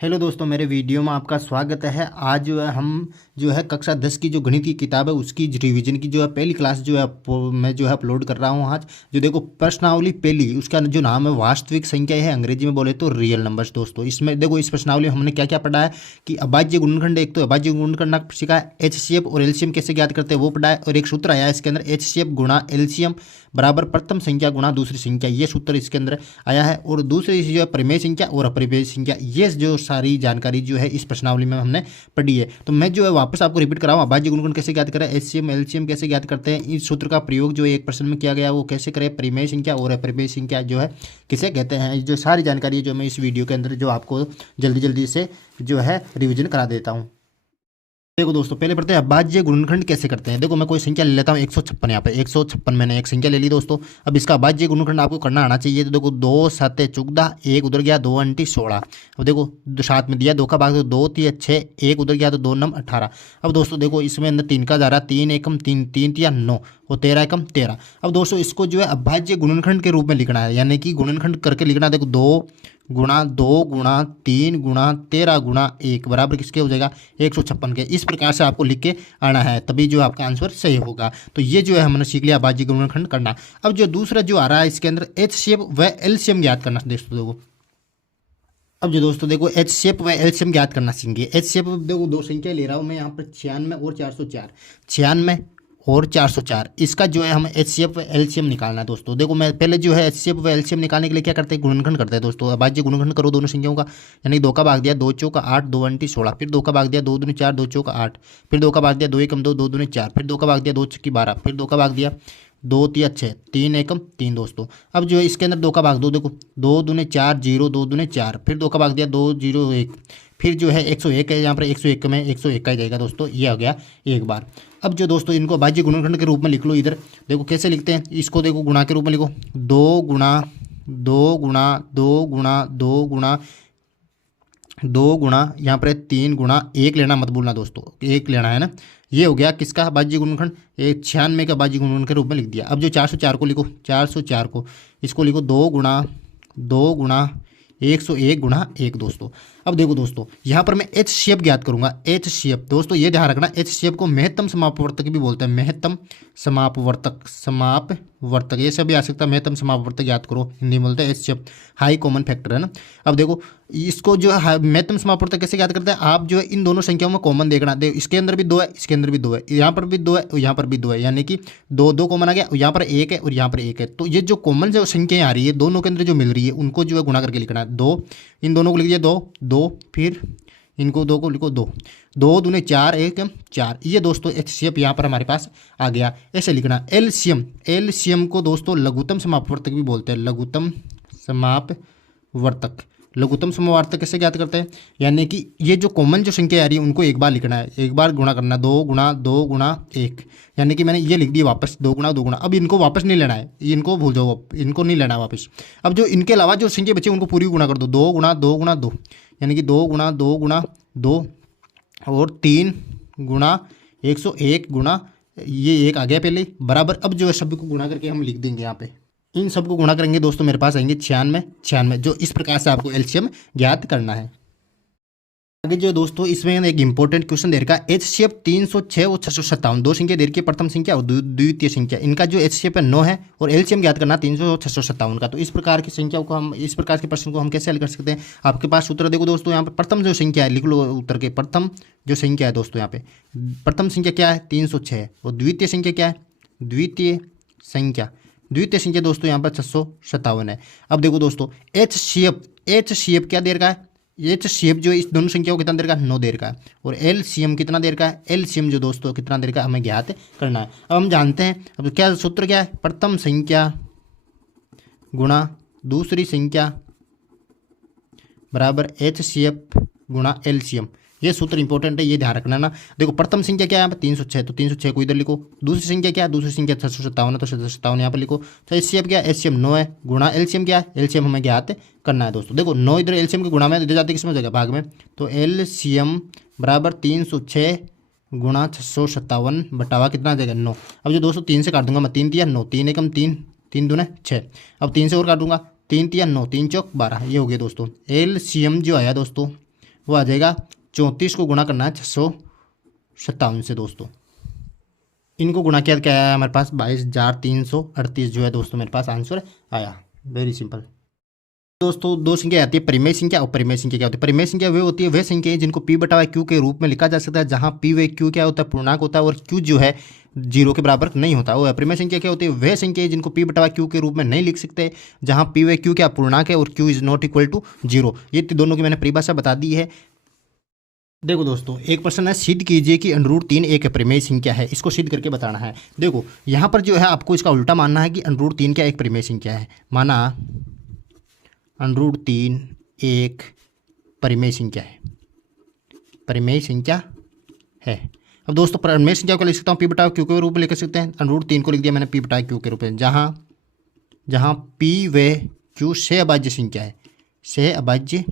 Hello दोस्तों, मेरे video में आपका स्वागत है। आज जो है हम जो है कक्षा 10 की जो गणित की किताब है उसकी रिवीजन की जो है पहली क्लास जो है मैं जो है अपलोड कर रहा हूँ आज। जो देखो प्रश्नावली पहली, उसका जो नाम है वास्तविक संख्या है, अंग्रेजी में बोले तो रियल नंबर्स। दोस्तों इसमें देखो इस प्रश्नावली में हमने क्या क्या पढ़ा है कि अभाज्य गुणनखंड, एक तो अभाज्य गुणनखंड सीखा है, एचसीएफ और एलसीएम कैसे ज्ञात करते हैं वो पढ़ा है, और एक सूत्र आया है इसके अंदर एचसीएफ गुणा एलसीएम बराबर प्रथम संख्या गुणा दूसरी संख्या, ये सूत्र इसके अंदर आया है। और दूसरी जो है परिमेय संख्या और अपरिमेय संख्या, ये जो सारी जानकारी जो है इस प्रश्नावली में हमने पढ़ी है। तो मैं जो है वापस आपको रिपीट कराऊँ, अभाज्य गुणनखंड कैसे ज्ञात करें, एचसीएम एलसीएम कैसे ज्ञात करते हैं, इस सूत्र का प्रयोग जो एक प्रश्न में किया गया वो कैसे करें, परिमेय संख्या और अपरिमेय संख्या जो है किसे कहते हैं, जो सारी जानकारी जो मैं इस वीडियो के अंदर जो आपको जल्दी जल्दी से जो है रिविजन करा देता हूँ। देखो दोस्तों, पहले पढ़ते हैं अभाज्य गुणनखंड कैसे करते हैं। देखो मैं कोई संख्या ले लेता हूँ 156, यहाँ पे 156 मैंने एक संख्या ले ली दोस्तों। अब इसका अभाज्य गुणनखंड आपको करना आना चाहिए। तो देखो 2 7 14, 1 उधर गया, 2 अंटी 16। अब देखो 7 में दिया, 2 का भाग तो 2 3 6, 1 उधर गया तो 2 9 18। अब दोस्तों देखो इसमें अंदर 3 का जा रहा, 3 एकम 3, 3 तिया 9 और 13 एकम 13। अब दोस्तों इसको जो है अभाज्य गुणनखंड के रूप में लिखना है, यानी कि गुणनखंड करके लिखना है। देखो 2 गुणा 2 गुणा 3 गुणा 13 गुणा 1 बराबर किसके हो जाएगा 156 के। इस प्रकार से आपको लिख के आना है, तभी जो आपका आंसर सही होगा। तो ये जो है हमने सीख लिया अभाज्य गुणनखंड करना। अब जो दूसरा जो आ रहा है इसके अंदर एचसीएफ व एलसीएम ज्ञात करना। दोस्तों देखो अब जो दोस्तों देखो एचसीएफ व एलसीएम ज्ञात करना सीखेंगे। एचसीएफ देखो दो संख्या ले रहा हूँ मैं यहाँ पर 96 और 404, 96 और 404, इसका जो है हम एचसीएफ व एलसीएम निकालना है। दोस्तों देखो मैं पहले जो है एचसीएफ व एलसीएम निकालने के लिए क्या करते हैं, गुणनखंड करते हैं। दोस्तों अभाज्य गुणनखंड करो दोनों संख्याओं का, यानी 2 का भाग दिया 2 चौका 8, 2 अंटी 16, फिर 2 का भाग दिया 2 दूनी 4, 2 चौका 8, फिर 2 का भाग दिया 2 एकम 2, 2 दूनी 4, फिर 2 का भाग दिया 2 छक्की 12, फिर 2 का भाग दिया 2 तिया 6, 3 एकम 3। दोस्तों अब जो है इसके अंदर 2 का भाग दो, देखो 2 दूने 4 0, 2 दूने 4, फिर 2 का भाग दिया 2 0 1, फिर जो है 101 है, यहाँ पर 101 में 101 का ही जाएगा दोस्तों, ये हो गया एक बार। अब जो दोस्तों इनको अभाज्य गुणनखंड के रूप में लिख लो। इधर देखो कैसे लिखते हैं इसको, देखो गुणा के रूप में लिखो, 2 गुणा 2 गुणा 2 गुणा 2 गुणा 2 गुणा यहाँ पर 3 गुणा 1 लेना मत भूलना दोस्तों, 1 लेना है ना। ये हो गया किसका अभाज्य गुणनखंड, 96 का अभाज्य गुणनखंड के रूप में लिख दिया। अब जो 404 को लिखो, 404 को इसको लिखो 2 गुणा 2 गुणा 101 गुणा 1। दोस्तों अब देखो दोस्तों यहाँ पर मैं एच शेप ज्ञात करूंगा। एच शेप दोस्तों ये ध्यान रखना, एच शेप को महत्तम समापवर्तक भी बोलते हैं, महत्तम समापवर्तक, समापवर्तक ये सब भी आ सकता है। महत्तम समापवर्तक याद करो, हिंदी में बोलते हैं H shape, high common factor है ना। अब देखो इसको जो है महत्तम समापवर्तक कैसे याद करते हैं, आप जो है इन दोनों संख्याओं में कॉमन देखना। देखो इसके अंदर भी 2 है, इसके अंदर भी 2 है, यहाँ पर भी 2 है और यहाँ पर भी 2 है, यानी कि 2 2 कॉमन आ गया, यहाँ पर 1 है और यहाँ पर 1 है। तो ये जो कॉमन जो संख्याएं आ रही है दोनों के अंदर जो मिल रही है उनको जो है गुणा करके लिखना है। 2 इन दोनों को लिख दिया 2 2, फिर इनको 2 को लिखो 2 2 दूने 4 1 4। ये दोस्तों एचसीएफ यहाँ पर हमारे पास आ गया। ऐसे लिखना एलसीएम, एलसीएम को दोस्तों लघुत्तम समापवर्तक भी बोलते हैं, लघुत्तम समापवर्तक। लघुत्तम समापवर्तक कैसे ज्ञात करते हैं, यानी कि ये जो कॉमन जो संख्या आ रही है उनको एक बार लिखना है, एक बार गुणा करना, 2 गुणा 2 गुणा 1, यानी कि मैंने ये लिख दिया वापस 2 गुणा 2 गुणा। अब इनको वापस नहीं लेना है, इनको भूल जाओ, इनको नहीं लेना है वापस। अब जो इनके अलावा जो संख्या बची उनको पूरी गुणा कर दो, 2 गुणा 2 गुणा 2, यानी कि 2 गुणा 2 गुणा 2 और 3 गुणा 101 गुणा ये 1 आ गया पहले बराबर। अब जो है सभी को गुणा करके हम लिख देंगे यहाँ पे, इन सबको गुणा करेंगे दोस्तों मेरे पास आएंगे 96 96। जो इस प्रकार से आपको एलसीएम ज्ञात करना है। आगे जो दोस्तों इसमें एक इंपॉर्टेंट क्वेश्चन दे रखा है, एचसीएफ 306 और 657 दो संख्या दे रखी है, प्रथम संख्या और द्वितीय संख्या, इनका जो एचसीएफ है 9 है और एलसीएम ज्ञात करना 300 और 657 का। तो इस प्रकार की संख्याओं को हम, इस प्रकार के प्रश्न को हम कैसे हल कर सकते हैं। आपके पास सूत्र देखो दोस्तों, यहाँ पर प्रथम जो संख्या है लिख लो उत्तर के, प्रथम जो संख्या है दोस्तों यहाँ पे प्रथम संख्या क्या है 306 और द्वितीय संख्या क्या है, द्वितीय संख्या दोस्तों यहाँ पर 657 है। अब देखो दोस्तों एचसीएफ क्या दे रखा है, एचसीएफ जो इस दोनों संख्याओं को कितना दे रखा है 9 दे रखा है, और एलसीएम कितना दे रखा है, एलसीएम जो दोस्तों कितना दे रखा है हमें ज्ञात करना है। अब हम जानते हैं, अब क्या सूत्र क्या है, प्रथम संख्या गुणा दूसरी संख्या बराबर एचसीएफ गुणा एलसीएम। ये सूत्र इंपॉर्टेंट है, ये ध्यान रखना ना। देखो प्रथम संख्या क्या है 306, तो 306 को इधर लिखो। दूसरी संख्या क्या है, दूसरी संख्या 657 है, तो 657 यहाँ पर लिखो। तो एचसीएफ क्या है, एचसीएफ 9 है, गुणा एलसीएम क्या है, एलसीएम हमें ज्ञात करना है दोस्तों। देखो 9 इधर एलसीएम के गुणा में इधर जाते किसमें हो जाएगा भाग में, तो एलसीएम बराबर 306 गुणा 657 बटावा कितना आ जाएगा 9। अब जो दोस्तों 3 से काट दूंगा मैं, 3 तिया 9, 3 एकम 3, 3 दूना 6। अब 3 से और काटूंगा, 3 तिया 9, 3 चौक 12, ये हो गया दोस्तों। एलसीएम जो आया दोस्तों वो आ जाएगा 34 को गुणा करना है 657 से दोस्तों। इनको गुणा किया क्या आया हमारे पास 22,338 जो है दोस्तों मेरे पास आंसर आया। वेरी सिंपल दोस्तों। दो संख्या आती है परिमेय संख्या और परिमेय संख्या क्या होती है। परिमेय संख्या वे होती है वह संख्या है जिनको p बटा q के रूप में लिखा जा सकता है, जहां p व q क्या होता है पूर्णांक होता है और q जो है 0 के बराबर नहीं होता। वो परिमेय संख्या क्या होती है वह संख्या है जिनको p बटा q के रूप में नहीं लिख सकते, जहां p व q क्या पूर्णांक है और q is not equal to 0। ये दोनों की मैंने परिभाषा बता दी है। देखो दोस्तों एक प्रश्न है, सिद्ध कीजिए कि √3 एक परिमेय संख्या है। इसको सिद्ध करके बताना है। देखो यहाँ पर जो है आपको इसका उल्टा मानना है कि √3 क्या एक परिमेय संख्या है। माना √3 एक परिमेय संख्या है, परिमेय संख्या है। अब दोस्तों परिमेय संख्या को लिख सकता हूँ p बटा q के रूप में लिख सकते हैं। √3 को लिख दिया मैंने p बटा q के रूप में, जहाँ p व q से अभाज्य संख्या है, से अभाज्य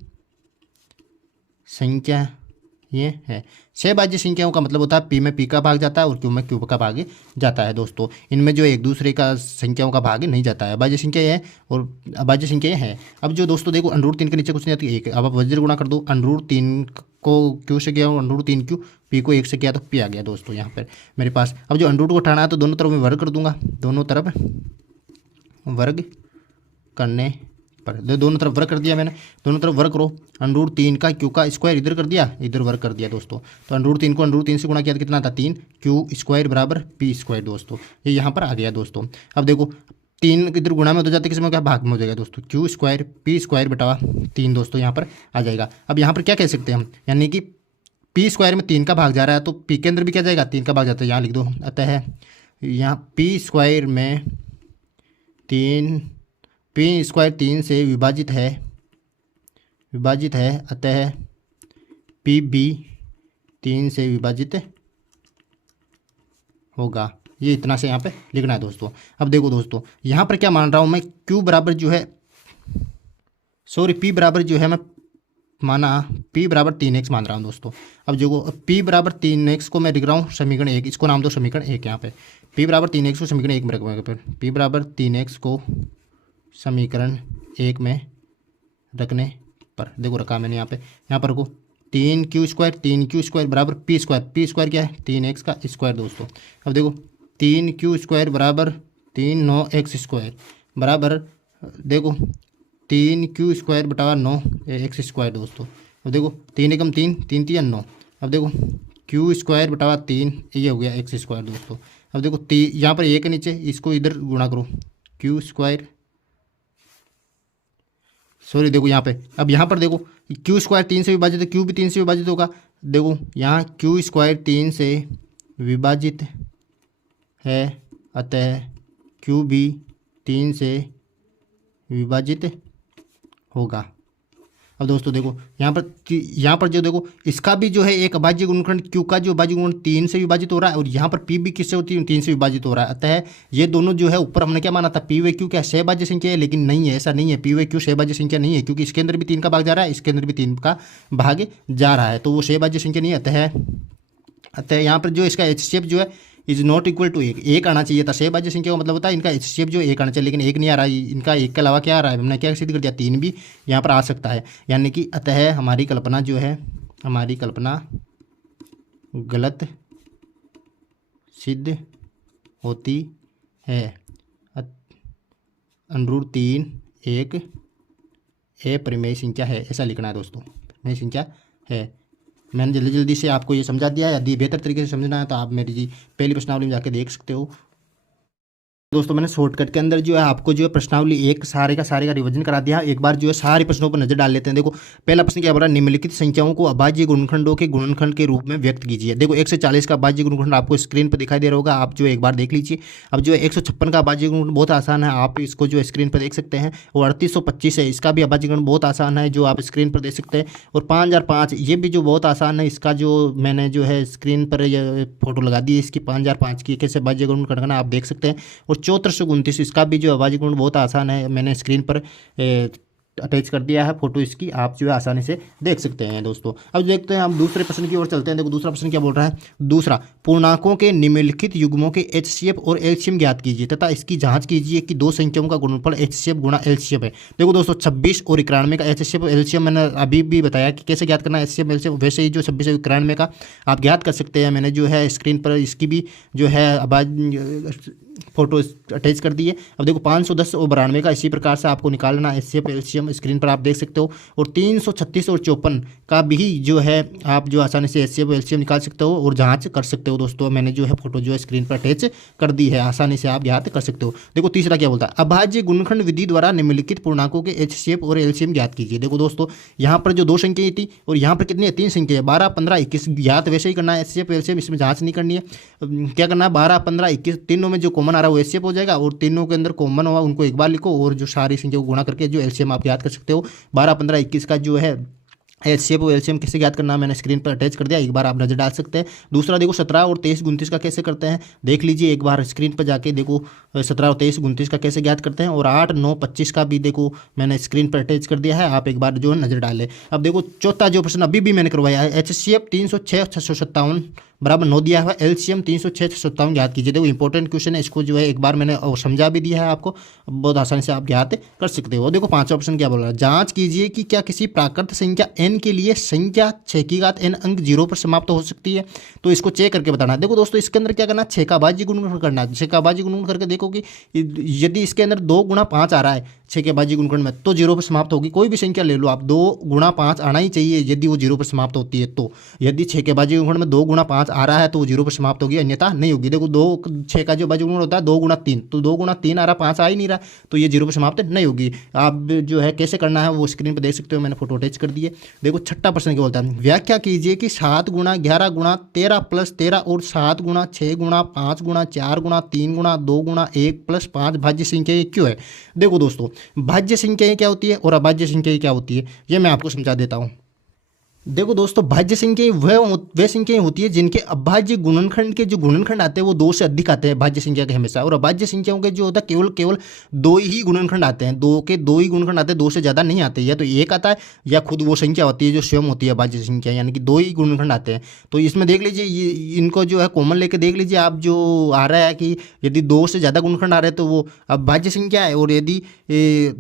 संख्या ये है। सहभाज्य संख्याओं का मतलब होता है p में p का भाग जाता है और q में q का भाग जाता है दोस्तों। इनमें जो एक दूसरे का संख्याओं का भाग नहीं जाता है। अभाज्य संख्या ये है और अभाज्य संख्या ये है। अब जो दोस्तों देखो √3 के नीचे कुछ नहीं आती एक, अब आप वज्र गुणा कर दो। √3 को q से किया, √3 q p को 1 से किया तो p आ गया दोस्तों यहाँ पर मेरे पास। अब जो √2 को उठाना है तो दोनों तरफ में वर्ग कर दूंगा, दोनों तरफ वर्ग करने पर दोनों तरफ वर्ग कर दिया मैंने। दोनों तरफ वर्ग करो, √3 का q का स्क्वायर इधर कर दिया, इधर वर्ग कर दिया दोस्तों। तो √3 को √3 से गुणा किया तो कितना था 3, q स्क्वायर बराबर p स्क्वायर दोस्तों। ये यहाँ पर आ गया दोस्तों। अब देखो 3 इधर गुणा में हो जाते किसी में क्या भाग में हो जाएगा दोस्तों, q स्क्वायर p स्क्वायर बटा 3 दोस्तों यहाँ पर आ जाएगा। अब यहाँ पर क्या कह सकते हैं हम, यानी कि p स्क्वायर में 3 का भाग जा रहा है तो p के अंदर भी क्या जाएगा 3 का भाग जाता है, यहाँ लिख दो। अतः यहाँ p स्क्वायर में 3 p स्क्वायर 3 से विभाजित है, अतः p भी 3 से विभाजित होगा। ये इतना से यहाँ पे लिखना है दोस्तों। अब देखो दोस्तों यहाँ पर क्या मान रहा हूँ मैं, q बराबर जो है p बराबर जो है मैं माना p बराबर 3x मान रहा हूँ दोस्तों। अब जो p बराबर 3x को मैं लिख रहा हूँ समीकरण 1, इसको नाम दो समीकरण 1। यहाँ पे p बराबर 3x को समीकरण 1 में रखूँगा, फिर p बराबर 3x को समीकरण 1 में रखने पर देखो रखा मैंने यहाँ पर रखो 3q स्क्वायर बराबर p स्क्वायर क्या है 3x का स्क्वायर दोस्तों। अब देखो 3q स्क्वायर बराबर 9x स्क्वायर बराबर देखो 3q स्क्वायर बटा 9x स्क्वायर दोस्तों। अब देखो 3 एकम 3 3 3 9। अब देखो q स्क्वायर बटा 3 ये हो गया x स्क्वायर दोस्तों। अब देखो यहाँ पर 1 के नीचे इसको इधर गुणा करो, q स्क्वायर सॉरी देखो यहाँ पे, अब यहाँ पर देखो q स्क्वायर 3 से विभाजित है, q भी 3 से विभाजित होगा। देखो यहाँ q स्क्वायर 3 से विभाजित है, अतः q भी 3 से विभाजित होगा। अब दोस्तों देखो यहाँ पर जो देखो इसका भी जो है एक अभाज्य गुणनखंड q का जो अभाज्य गुणनखंड 3 से विभाजित हो रहा है और यहाँ पर p भी किससे होती है 3 से विभाजित हो रहा है। अतः ये दोनों जो है ऊपर हमने क्या माना था p व q क्या सहभाज्य संख्या है, लेकिन नहीं है, ऐसा नहीं है। p व q सहभाज्य संख्या नहीं है क्योंकि इसके अंदर भी 3 का भाग जा रहा है, इसके अंदर भी 3 का भाग जा रहा है, तो वो सहभाज्य संख्या नहीं है। अतः यहाँ पर जो इसका HCF जो है इज नॉट इक्वल टू 1 आना चाहिए था। सहभाज्य संख्या का मतलब होता है इनका HCF जो 1 आना चाहिए, लेकिन 1 नहीं आ रहा है। इनका 1 के अलावा क्या आ रहा है, हमने क्या सिद्ध कर दिया 3 भी यहाँ पर आ सकता है। यानी कि अतः हमारी कल्पना जो है गलत सिद्ध होती है। √3 एक अपरिमेय संख्या है, ऐसा लिखना है दोस्तों, परिमेय संख्या है। मैंने जल्दी से आपको ये समझा दिया है। यदि बेहतर तरीके से समझना है तो आप मेरी जी पहली प्रश्नावली में जाके देख सकते हो। दोस्तों मैंने शॉर्टकट के अंदर जो है आपको जो है प्रश्नावली एक सारे का रिवीजन करा दिया। एक बार जो है सारे प्रश्नों पर नजर डाल लेते हैं। देखो पहला प्रश्न क्या बोला, निम्नलिखित संख्याओं को अभाज्य गुणनखंडों के गुणनखंड के रूप में व्यक्त कीजिए। देखो 1 से 40 का अभाज्य गुणनखंड आपको स्क्रीन पर दिखाई दे रहा होगा, आप जो एक बार देख लीजिए। अब जो है 156 का अभाज्य गुणनखंड बहुत आसान है, आप इसको जो स्क्रीन पर देख सकते हैं। और 3825 है, इसका भी अभाज्य गुणनखंड बहुत आसान है, जो आप स्क्रीन पर देख सकते हैं। और 5005 ये भी जो बहुत आसान है, इसका जो मैंने जो है स्क्रीन पर फोटो लगा दी है इसकी 5005 की, कैसे अभाज्य गुणनखंड आप देख सकते हैं। और 6429 इसका भी जो अभाज्य गुणनखंड बहुत आसान है, मैंने स्क्रीन पर अटैच कर दिया है फोटो इसकी, आप जो है आसानी से देख सकते हैं दोस्तों। अब देखते हैं हम दूसरे प्रश्न की ओर चलते हैं। देखो दूसरा प्रश्न क्या बोल रहा है। दूसरा, पूर्णांकों के निम्नलिखित युग्मों के एचसीएफ और एलसीएम ज्ञात कीजिए तथा इसकी जांच कीजिए कि दो संख्याओं का गुणनफल एचसीएफ गुणा एलसीएम है। देखो दोस्तों 26 और 91 का एचसीएफ और एलसीएम मैंने अभी भी बताया कि कैसे ज्ञात करना है एचसीएफ एलसीएम, वैसे ही जो 26 और 91 का आप ज्ञात कर सकते हैं। मैंने जो है स्क्रीन पर इसकी भी जो है आवाज फोटो अटैच कर दी है। अब देखो 510 और 92 का इसी प्रकार से आपको निकालना है एचसीएफ एलसीएम, स्क्रीन पर आप देख सकते हो। और 336 और 54 का भी जो है आप जो आसानी से एचसीएफ एलसीएम निकाल सकते हो और जांच कर सकते हो दोस्तों। मैंने जो है फोटो जो है स्क्रीन पर अटैच कर दी है, आसानी से आप ज्ञात कर सकते हो। देखो तीसरा क्या बोलता है, अभाज्य गुणनखंड विधि द्वारा निम्नलिखित पूर्णांकों के एचसीएफ और एलसीएम ज्ञात कीजिए। देखो दोस्तों यहाँ पर जो दो संख्याएं थी और यहाँ पर कितनी है, 3 संख्या है, 12, 15, 21 ज्ञात वैसे ही करना है एचसीएफ एलसीएम, इसमें जांच नहीं करनी है। क्या करना है, 12, 15, 21 तीनों में जो कॉमन आ रहा है वो एचसीएफ हो जाएगा और तीनों के अंदर कॉमन हुआ उनको एक बार लिखो और जो सारी संख्या को गुणा करके जो एलसीएम आप याद कर सकते हो। 12, 15, 21 का जो है एचसीएफ और एलसीएम कैसे याद करना मैंने स्क्रीन पर अटैच कर दिया, एक बार आप नजर डाल सकते हैं। दूसरा देखो 17 और 23, 29 का कैसे करते हैं देख लीजिए एक बार स्क्रीन पर जाके। देखो 17 और 23, 29 का कैसे ज्ञात करते हैं और 8, 9, 25 का भी देखो मैंने स्क्रीन पर अटैच कर दिया है, आप एक बार जो है नजर डालें। अब देखो चौथा जो प्रश्न अभी भी मैंने करवाया है, एचसीएफ 306, 657 बराबर 9 दिया हुआ है, एलसीएम 306, 657 ज्ञात कीजिए। देखो इंपॉर्टेंट क्वेश्चन है, इसको जो है एक बार मैंने समझा भी दिया है आपको, बहुत आसानी से आप ज्ञात कर सकते हो। देखो पांचवा ऑप्शन क्या बोल रहा है, जांच कीजिए कि क्या किसी प्राकृत संख्या n के लिए संख्या 6 की घात n अंक 0 पर समाप्त हो सकती है, तो इसको चेक करके बताना है। देखो दोस्तों इसके अंदर क्या करना है, 6 का भाज्य गुणनखंड करना है। 6 का भाज्य गुणनखंड करके देखो कि यदि इसके अंदर 2 गुणा 5 आ रहा है 6 के भाज्य गुणनखंड में, तो 0 पर समाप्त होगी। कोई भी संख्या ले लो आप, 2 गुणा 5 आना ही चाहिए यदि वो 0 पर समाप्त होती है। तो यदि 6 के भाज्य गुणनखंड में 2 गुणा 5 आ रहा है तो वो 0 पर समाप्त होगी, अन्यथा नहीं होगी। देखो 6 का जो भाज्य गुणनखंड होता है 2 गुणा 3, तो 2 गुणा 3 आ रहा, 5 आ ही नहीं रहा, तो ये 0 पर समाप्त नहीं होगी। आप जो है कैसे करना है वो स्क्रीन पर देख सकते हो, मैंने फोटो अटैच कर दी है। देखो छठा प्रश्न क्या बोलता है, व्याख्या कीजिए कि 7 गुणा 11 गुणा 13 प्लस 13 और 7 गुणा 6 गुणा 5 गुणा 4 गुणा 3 गुणा 2 गुणा 1 प्लस 5 भाज्य संख्याएं क्यों है। देखो दोस्तों भाज्य संख्याएं क्या होती है और अभाज्य संख्याएं क्या होती है, ये मैं आपको समझा देता हूँ। देखो दोस्तों भाज्य संख्याएं वह संख्याएं होती है जिनके अभाज्य गुणनखंड के जो गुणनखंड आते हैं वो 2 से अधिक आते हैं भाज्य संख्या के हमेशा, और अभाज्य संख्याओं के जो होता है केवल 2 ही गुणनखंड आते हैं, 2 ही गुणनखंड आते हैं, 2 से ज़्यादा नहीं आते। या तो 1 आता है या खुद वो संख्या होती है जो स्वयं होती है भाज्य संख्या, यानी कि 2 ही गुणनखंड आते हैं। तो इसमें देख लीजिए इनको जो है कॉमन लेके देख लीजिए आप, जो आ रहा है कि यदि 2 से ज़्यादा गुणनखंड आ रहे हैं तो वो अभाज्य संख्या है, और यदि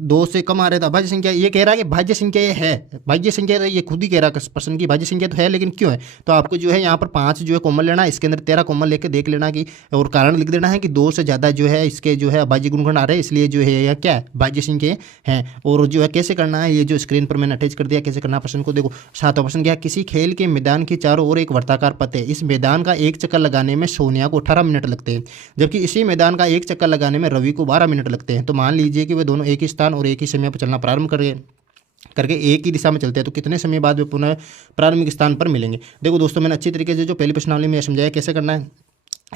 2 से कम आ रहे हैं तो अभाज्य संख्या। ये कह रहा है कि भाज्य संख्या ये है, भाज्य संख्या तो ये खुद ही कह रहा है पर्सन की भाज्य संख्या है, लेकिन क्यों है, तो आपको जो है यहाँ पर 5 जो है कॉमन लेना है, इसके अंदर 13 कॉमन लेके देख लेना कि, और कारण लिख देना है कि 2 से ज़्यादा जो है इसके जो है अभाज्य गुणनखंड आ रहे हैं, इसलिए जो है यह क्या है भाज्य संख्या हैं। और जो है कैसे करना है, ये जो स्क्रीन पर मैंने अटैच कर दिया कैसे करना प्रश्न को। देखो 7वां प्रश्न क्या, किसी खेल के मैदान के चारों ओर एक वर्ताकार पथ है, इस मैदान का एक चक्कर लगाने में सोनिया को 18 मिनट लगते हैं, जबकि इसी मैदान का एक चक्कर लगाने में रवि को 12 मिनट लगते हैं। तो मान लीजिए कि वे दोनों एक ही स्थान और एक ही समय पर चलना प्रारंभ करके एक ही दिशा में चलते हैं, तो कितने समय बाद वे पुनः प्रारंभिक स्थान पर मिलेंगे। देखो दोस्तों मैंने अच्छी तरीके से जो पहली प्रश्नावली में समझाया कैसे करना है।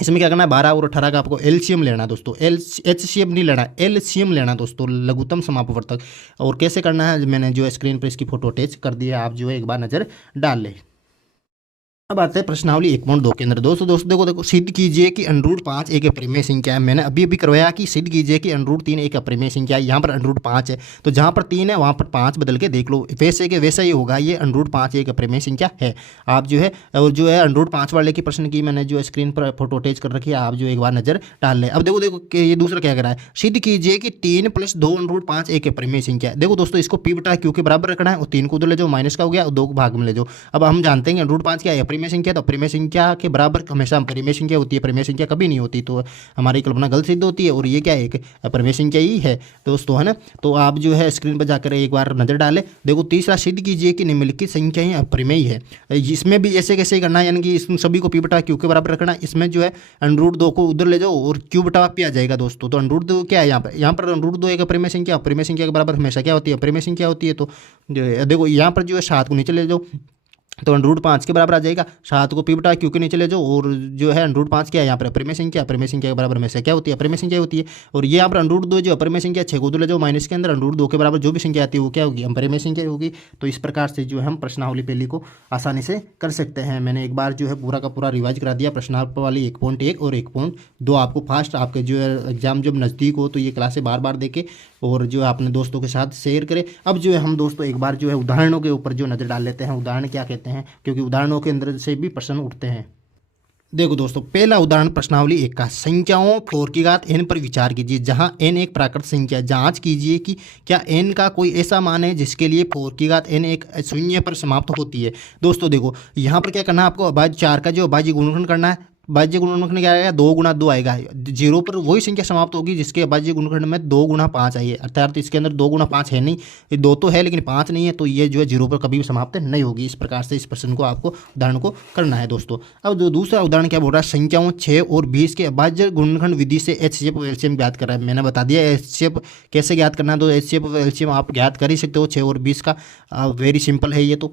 इसमें क्या करना है, 12 और 18 का आपको एलसीएम लेना है दोस्तों, एचसीएफ नहीं लेना, एलसीएम लेना दोस्तों, लघुत्तम समापवर्तक। और कैसे करना है मैंने जो स्क्रीन पर इसकी फोटो अटैच कर दी है, आप जो है एक बार नज़र डाल लें। अब आते हैं प्रश्नावली 1.2 के अंदर। दोस्तों देखो सिद्ध कीजिए कि √5 एक अप्रिमेय संख्या है। मैंने अभी करवाया कि सिद्ध कीजिए कि √3 एक अप्रिमेय संख्या है। यहाँ पर √5 है, तो जहाँ पर 3 है वहाँ पर 5 बदल के देख लो, वैसे के वैसा ही होगा, ये √5 एक अप्रिमेय संख्या है। आप जो है और जो है √5 वाले की प्रश्न की मैंने जो स्क्रीन पर फोटो अटैच कर रखी है, आप जो एक बार नजर डाल लें। अब देखो कि ये दूसरा क्या कर रहा है, सिद्ध कीजिए कि 3 + 2 √5 एक अप्रिमेय संख्या है। देखो दोस्तों इसको P/Q के बराबर रखना है और 3 को उधर ले जाओ, माइनस का हो गया और 2 को भाग में ले जाओ। अब हम जानते हैं √5 क्या है, अप्रिमेय संख्या, तो अप्रिमेय संख्या के बराबर हमेशा परिमेय संख्या होती है, परिमेय संख्या कभी नहीं होती, तो हमारी कल्पना गलत सिद्ध होती है। और ये क्या है, एक परिमेय संख्या ही है दोस्तों, है ना। तो आप जो है स्क्रीन पर जाकर एक बार नजर डालें। देखो तीसरा, सिद्ध कीजिए कि निम्नलिखित संख्याएं अपरिमेय है। इसमें भी ऐसे कैसे करना है, यानी कि इस सभी को P/Q के बराबर रखना है। इसमें जो है √2 को उधर ले जाओ और Q/P आ जाएगा दोस्तों। तो √2 क्या है, यहाँ पर √2 एक अपरिमेय संख्या, अपरिमेय संख्या के बराबर हमेशा क्या होती है, अपरिमेय संख्या होती है। तो देखो यहाँ पर जो है 7 को नीचे ले जाओ तो √5 के बराबर आ जाएगा। 7 को p बटा q के नीचे ले जाओ और जो है √5 क्या है यहाँ पर अपरिमेय संख्या, अपरिमेय संख्या के बराबर हमेशा क्या होती है, अपरिमेय संख्या होती है। और ये यहाँ पर √2 जो अपरिमेय संख्या 6 को 2 ले जाओ माइनस के अंदर, √2 के बराबर जो भी संख्या आती है वो क्या होगी, अपरिमेय संख्या होगी। तो इस प्रकार से जो है हम प्रश्नावली पहली को आसानी से कर सकते हैं। मैंने एक बार जो है पूरा का पूरा रिवाइज करा दिया। प्रश्नावली 1.1 और 1.2 आपको फास्ट आपके जो है एग्जाम जब नज़दीक हो तो ये क्लासें बार बार देखे और जो है अपने दोस्तों के साथ शेयर करें। अब जो है हम दोस्तों एक बार जो है उदाहरणों के ऊपर जो नज़र डाल लेते हैं, उदाहरण क्या कहते हैं, क्योंकि उदाहरणों के अंदर से भी प्रश्न उठते हैं। देखो दोस्तों, पहला उदाहरण प्रश्नावली 1 का, संख्याओं फ्लोर की घात n पर विचार कीजिए जहां n एक प्राकृत संख्या। जांच कीजिए कि क्या n का कोई ऐसा मान है जिसके लिए फ्लोर की घात n एक शून्य पर समाप्त होती है। दोस्तों देखो यहाँ पर क्या करना है आपको, अभाज्य 4 का जो अभाज्य गुणनखंड करना है। भाज्य गुणनखंड क्या आएगा, 2 गुणा 2 आएगा। 0 पर वही संख्या समाप्त होगी जिसके अभाज्य गुणनखंड में 2 गुणा 5 आई है, अर्थात इसके अंदर 2 गुणा 5 है नहीं, ये 2 तो है लेकिन 5 नहीं है, तो ये जो है 0 पर कभी भी समाप्त नहीं होगी। इस प्रकार से इस प्रश्न को आपको उदाहरण को करना है दोस्तों। अब जो दूसरा उदाहरण क्या बोल रहा है, संख्याओं 6 और 20 के अभाज्य गुणनखंड विधि से HCF और LCM ज्ञात कर रहा है। मैंने बता दिया HCF कैसे ज्ञात करना है, तो HCF और LCM आप ज्ञात कर ही सकते हो 6 और 20 का, वेरी सिंपल है ये तो।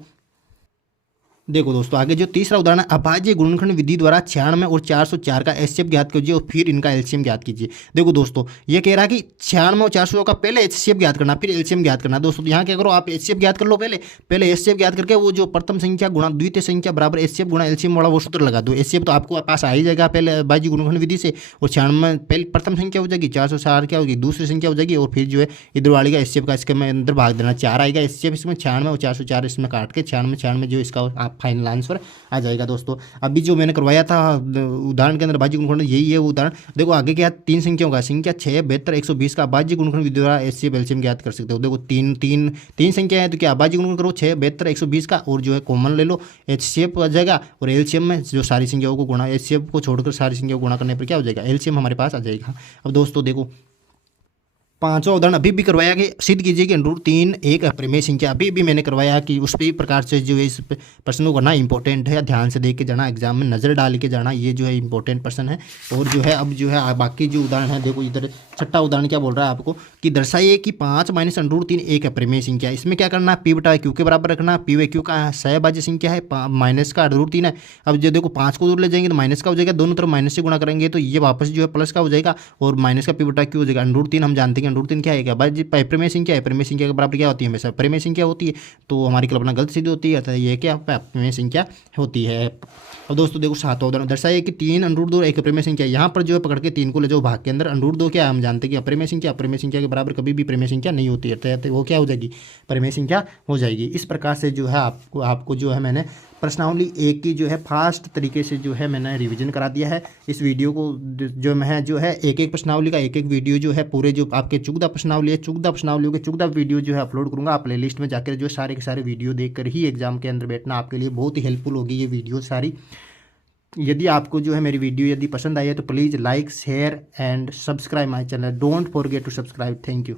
देखो दोस्तों आगे जो तीसरा उदाहरण है, अभाज्य गुणनखंड विधि द्वारा 96 और 404 का HCF ज्ञात कीजिए और फिर इनका LCM ज्ञात कीजिए। देखो दोस्तों ये कह रहा है कि 96 और 400 का पहले HCF ज्ञात करना फिर LCM ज्ञात करना। दोस्तों यहाँ क्या करो, आप HCF ज्ञात कर लो, पहले HCF ज्ञात करके वो जो प्रथम संख्या गुणा द्वितीय संख्या बराबर HCF गुणा LCM वाला वो सूत्र लगा दो। HCF तो आपको पास आ ही जाएगा पहले अभाज्य गुणनखंड विधि से, और 96 पहले प्रथम संख्या हो जाएगी, 404 क्या होगी दूसरी संख्या हो जाएगी, और फिर जो है इधर वाली का HCF का इसके में अंदर भाग देना, 4 आएगा HCF इसमें, 96 और 404 इसमें काट के 96 जो इसका आप फाइनल आंसर आ जाएगा। दोस्तों अभी जो मैंने करवाया था उदाहरण के अंदर अभाज्य गुणनखंड, यही है वो उदाहरण। देखो आगे क्या, 3 संख्याओं का, संख्या 6, 72, 120 का अभाज्य गुणनखंड विधि द्वारा HCF LCM ज्ञात कर सकते हो। देखो तीन संख्या है तो क्या अभाज्य गुणनखंड करो 6, 72, 120 का, और जो है कॉमन ले लो HCF आ जाएगा, और LCM में जो सारी संख्याओं को गुणा, HCF को छोड़कर सारी संख्याओं को गुणा करने पर क्या हो जाएगा, LCM हमारे पास आ जाएगा। अब दोस्तों देखो पांचवा उदाहरण अभी भी करवाया कि सिद्ध कीजिए कि √3 एक अपरिमेय संख्या। अभी भी मैंने करवाया कि उस भी प्रकार से जो इस प्रश्न को करना इंपॉर्टेंट है, ध्यान से देख के जाना, एग्जाम में नज़र डाल के जाना, ये जो है इंपॉर्टेंट प्रश्न है। और जो है अब जो है बाकी जो उदाहरण है, देखो इधर छठा उदाहरण क्या बोल रहा है आपको कि दर्शाइए कि 5 - √3 एक अपरिमेय संख्या। इसमें क्या करना है, p बटा q के बराबर रखना। p व q का सहभाज्य संख्या है, माइनस का √3 है। अब जो देखो 5 को दूर ले जाएंगे तो माइनस का हो जाएगा, दोनों तरफ माइनस से गुणा करेंगे तो ये वापस जो है प्लस का हो जाएगा, और माइनस का p बटा q हो जाएगा। √3 हम जानते हैं √3 क्या है, अपरिमेय संख्या है, अपरिमेय संख्या के बराबर क्या होती है, हमेशा अपरिमेय संख्या होती है, तो हमारी कल्पना गलत सिद्ध होती है, अर्थात ये क्या अपरिमेय संख्या होती है। अब दोस्तों देखो सातवां उदाहरण दर्शाइए कि 3 √2 एक अपरिमेय संख्या। यहाँ पर जो है पकड़ के 3 को ले जाओ भाग के अंदर, √2 क्या है हम जानते हैं कि अपरिमेय संख्या, अपरिमेय संख्या के बराबर कभी भी परिमेय संख्या नहीं होती है, तो वो क्या हो जाएगी, परिमेय संख्या हो जाएगी। इस प्रकार से जो है आपको जो है मैंने प्रश्नावली 1 की जो है फास्ट तरीके से जो है मैंने रिवीजन करा दिया है। इस वीडियो को जो मैं जो है एक प्रश्नावली का एक वीडियो जो है पूरे जो आपके 14 प्रश्नावली है, 14 प्रश्नावलियों के 14 वीडियो जो है अपलोड करूँगा। आप प्ले लिस्ट में जाकर जो सारे के सारे वीडियो देखकर ही एग्जाम के अंदर बैठना, आपके लिए बहुत ही हेल्पफुल होगी ये वीडियो सारी। यदि आपको जो है मेरी वीडियो यदि पसंद आई है तो please like, share and subscribe my channel. Don't forget to subscribe. Thank you.